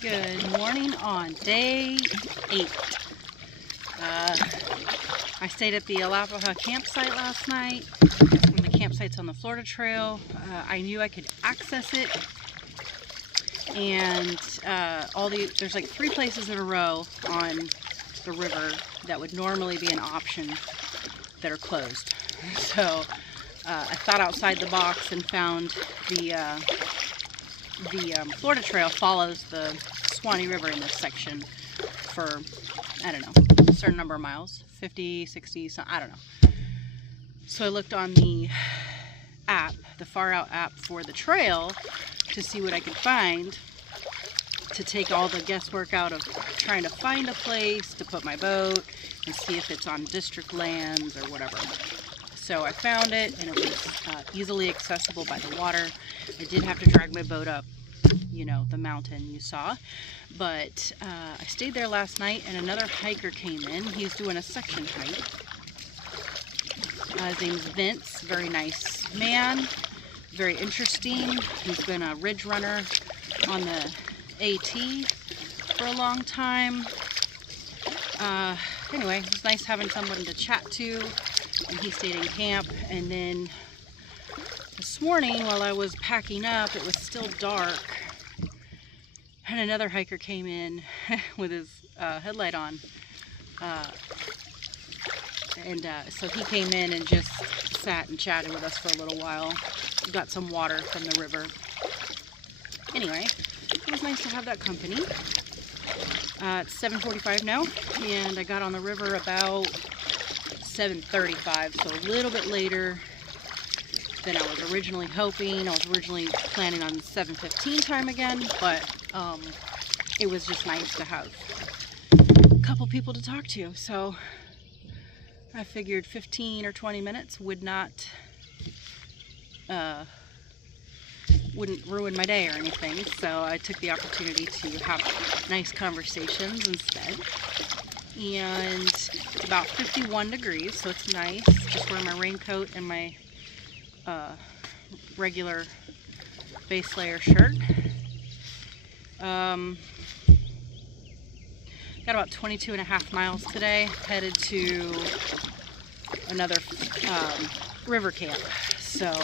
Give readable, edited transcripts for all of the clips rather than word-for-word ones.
Good morning on day 8. I stayed at the Alapaha campsite last night. The campsite's on the Florida Trail. I knew I could access it, and there's like 3 places in a row on the river that would normally be an option that are closed. So I thought outside the box and found the Florida Trail follows the Suwannee River in this section for, I don't know, a certain number of miles, 50, 60, I don't know. So I looked on the app, the Far Out app for the trail, to see what I could find to take all the guesswork out of trying to find a place to put my boat and see if it's on district lands or whatever. So I found it, and it was easily accessible by the water. I did have to drag my boat up, you know, the mountain you saw. But I stayed there last night, and another hiker came in. He's doing a section hike. His name's Vince. Very nice man. Very interesting. He's been a ridge runner on the AT for a long time. Anyway, it was nice having someone to chat to. And he stayed in camp. And then this morning, while I was packing up, it was still dark, and another hiker came in with his headlight on, so he came in and just sat and chatted with us for a little while. Got some water from the river. Anyway, it was nice to have that company. It's 7:45 now, and I got on the river about 7:35, so a little bit later than I was originally hoping. I was originally planning on 7:15 time again, but it was just nice to have a couple people to talk to. So I figured 15 or 20 minutes wouldn't ruin my day or anything. So I took the opportunity to have nice conversations instead. And it's about 51 degrees, so it's nice. Just wearing my raincoat and my regular base layer shirt. Got about 22.5 miles today, headed to another river camp. So,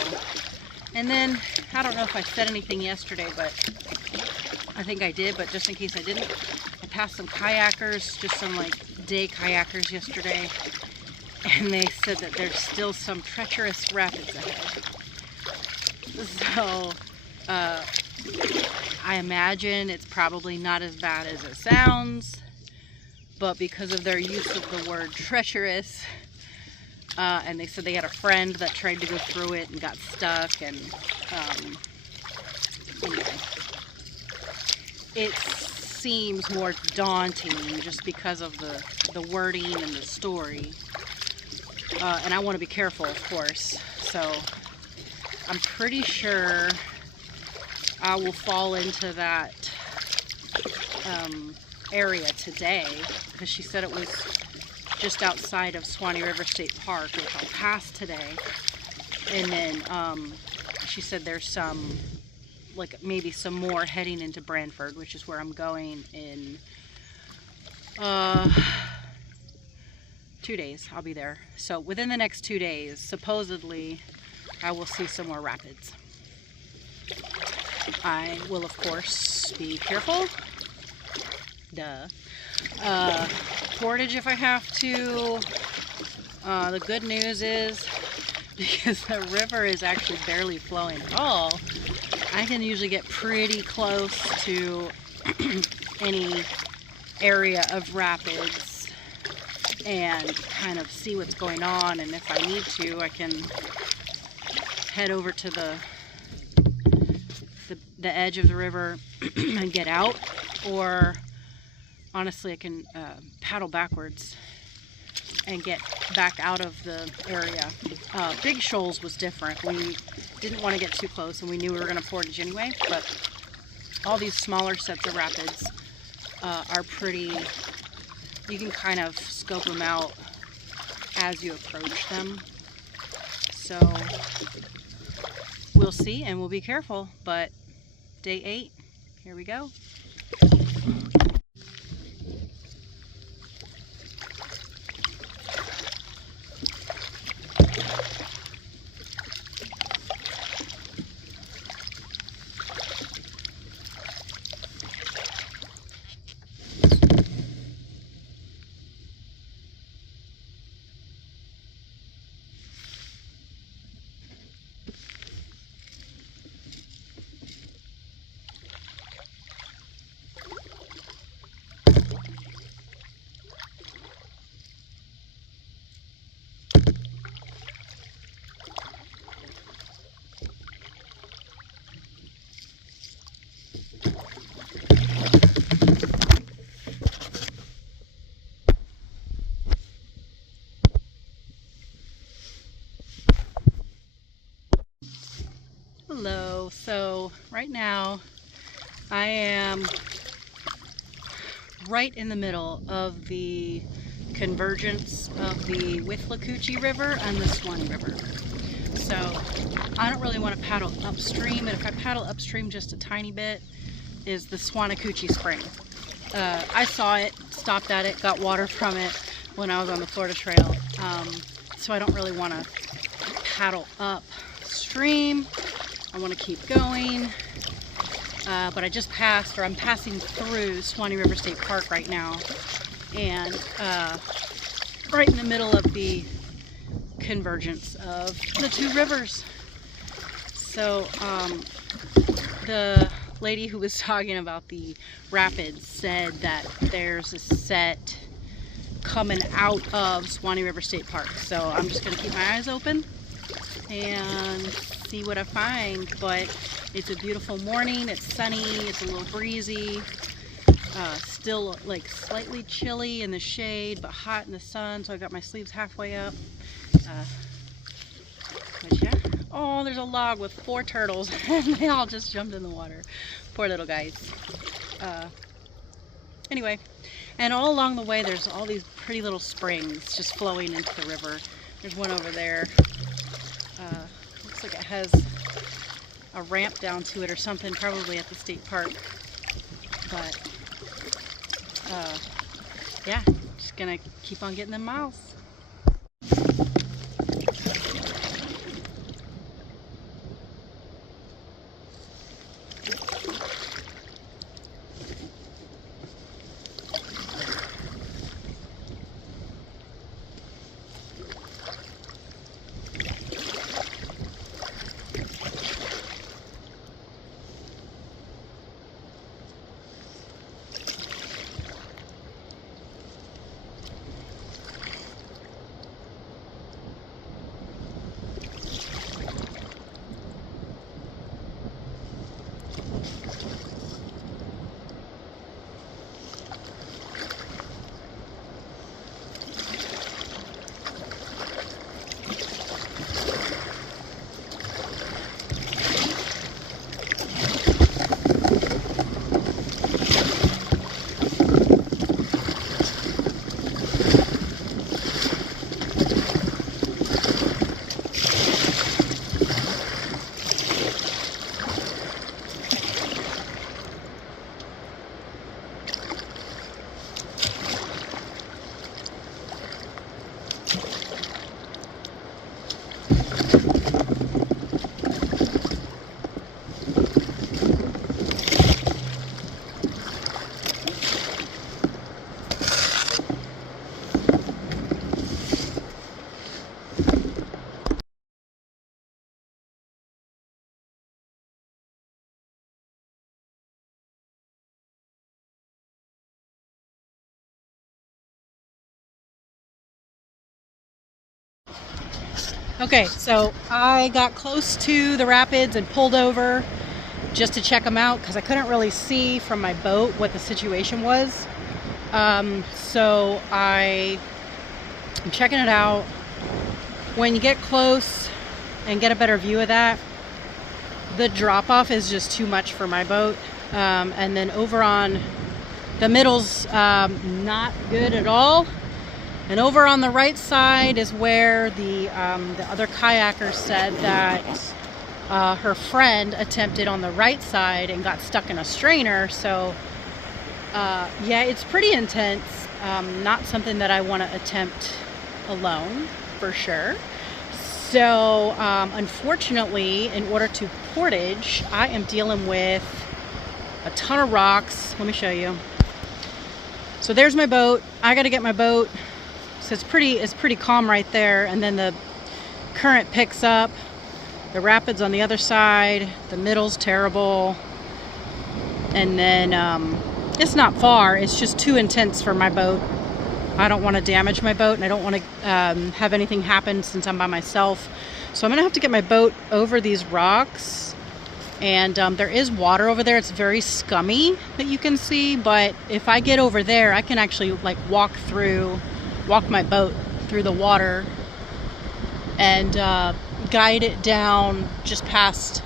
and then I don't know if I said anything yesterday, but I think I did, but just in case I didn't, I passed some kayakers, just some like day kayakers yesterday, and they said that there's still some treacherous rapids ahead. So I imagine it's probably not as bad as it sounds, but because of their use of the word treacherous, and they said they had a friend that tried to go through it and got stuck, and anyway, it seems more daunting just because of the wording and the story, and I want to be careful, of course. So I'm pretty sure I will fall into that area today, because she said it was just outside of Suwannee River State Park, which I'll pass today. And then she said there's some, like maybe some more heading into Branford, which is where I'm going in 2 days. I'll be there. So within the next 2 days, supposedly, I will see some more rapids. I will, of course, be careful. Duh. Portage if I have to. The good news is, because the river is actually barely flowing at all, I can usually get pretty close to any area of rapids and kind of see what's going on, and if I need to, I can head over to the edge of the river and get out, or honestly I can paddle backwards and get back out of the area. Big Shoals was different. We didn't want to get too close, and we knew we were going to portage anyway, but all these smaller sets of rapids are pretty, you can kind of scope them out as you approach them. So we'll see, and we'll be careful, but day 8, here we go. Hello. So right now I am right in the middle of the convergence of the Withlacoochee River and the Suwannee River. So I don't really want to paddle upstream, and if I paddle upstream just a tiny bit is the Suwannee Spring. I saw it, stopped at it, got water from it when I was on the Florida Trail. So I don't really want to paddle upstream. I want to keep going, but I just passed, or I'm passing through Suwannee River State Park right now, and right in the middle of the convergence of the two rivers. So the lady who was talking about the rapids said that there's a set coming out of Suwannee River State Park. So I'm just going to keep my eyes open and see what I find. But it's a beautiful morning, it's sunny, it's a little breezy, still like slightly chilly in the shade but hot in the sun, so I got my sleeves halfway up. But yeah, oh, there's a log with 4 turtles and they all just jumped in the water. Poor little guys. Anyway, and all along the way there's all these pretty little springs just flowing into the river. There's one over there. Looks like it has a ramp down to it or something, probably at the state park. But yeah, just gonna keep on getting them miles. Okay, so I got close to the rapids and pulled over just to check them out because I couldn't really see from my boat what the situation was. So I'm checking it out. When you get close and get a better view of that, the drop off is just too much for my boat. And then over on the middle's not good at all. And over on the right side is where the other kayaker said that her friend attempted on the right side and got stuck in a strainer. So Yeah, it's pretty intense. Not something that I want to attempt alone, for sure. So, unfortunately, in order to portage, I am dealing with a ton of rocks. Let me show you. So there's my boat. I got to get my boat. So it's pretty calm right there. And then the current picks up. The rapids on the other side. The middle's terrible. And then it's not far. It's just too intense for my boat. I don't want to damage my boat, and I don't want to have anything happen since I'm by myself. So I'm going to have to get my boat over these rocks. And there is water over there. It's very scummy that you can see. But if I get over there, I can actually like walk my boat through the water and guide it down just past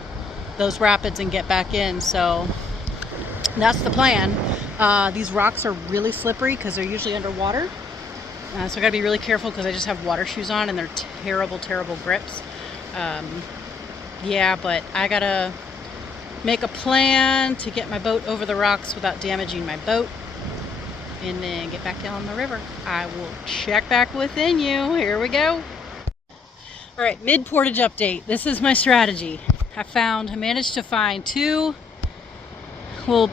those rapids and get back in. So that's the plan. These rocks are really slippery because they're usually underwater. So I gotta be really careful because I just have water shoes on and they're terrible, terrible grips. Yeah, but I gotta make a plan to get my boat over the rocks without damaging my boat and then get back down the river. I will check back within you. Here we go. All right, mid-portage update. This is my strategy. I managed to find two little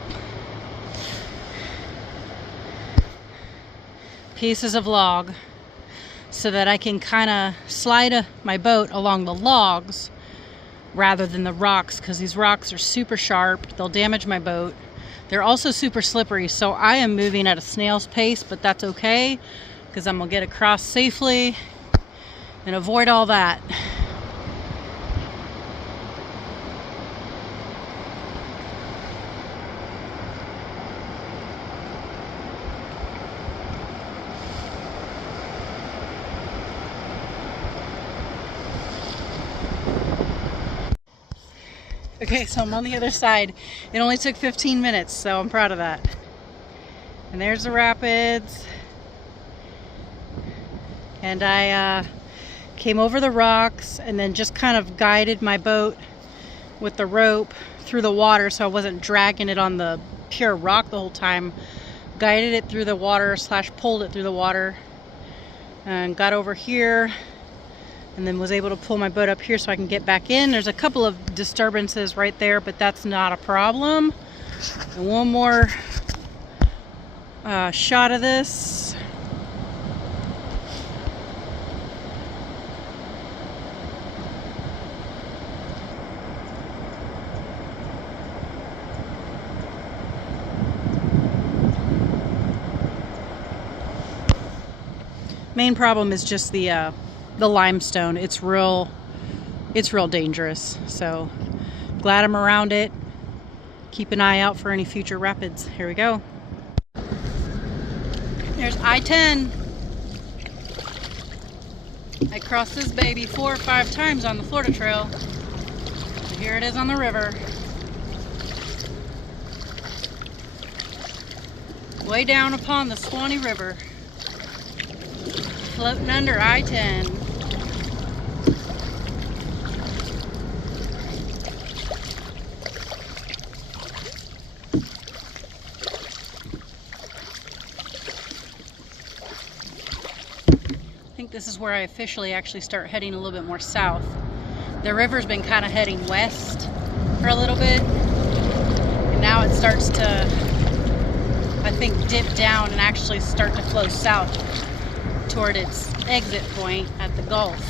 pieces of log so that I can kind of slide my boat along the logs rather than the rocks, because these rocks are super sharp. They'll damage my boat. They're also super slippery, so I am moving at a snail's pace, but that's okay because I'm gonna get across safely and avoid all that. Okay, so I'm on the other side. It only took 15 minutes, so I'm proud of that. And there's the rapids. And I came over the rocks and then just kind of guided my boat with the rope through the water so I wasn't dragging it on the pure rock the whole time. Guided it through the water / pulled it through the water and got over here. And then was able to pull my boat up here so I can get back in. There's a couple of disturbances right there, but that's not a problem. And one more shot of this. Main problem is just the limestone. It's real dangerous. So glad I'm around it. Keep an eye out for any future rapids. Here we go. There's I-10. I crossed this baby 4 or 5 times on the Florida Trail. So here it is on the river. Way down upon the Suwannee River. Floating under I-10. I think this is where I officially actually start heading a little bit more south. The river's been kind of heading west for a little bit, and now it starts to, I think, dip down and actually start to flow south toward its exit point at the Gulf.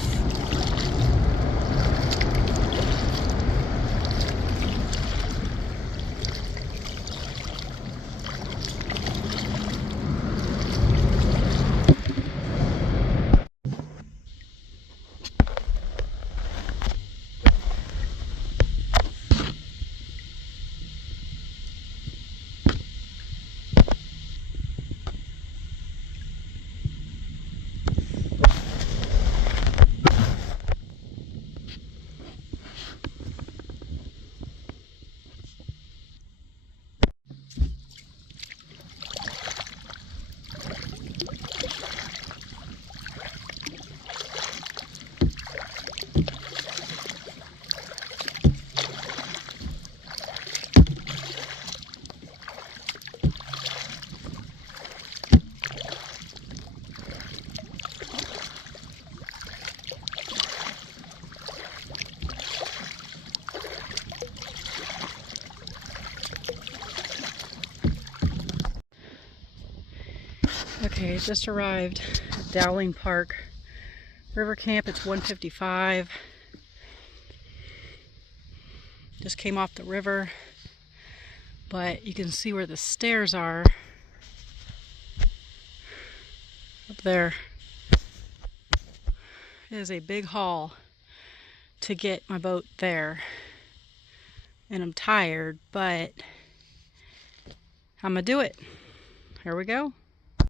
Okay, just arrived at Dowling River Camp. It's 1:55. Just came off the river, but you can see where the stairs are up there. It is a big haul to get my boat there, and I'm tired, but I'm gonna do it. Here we go.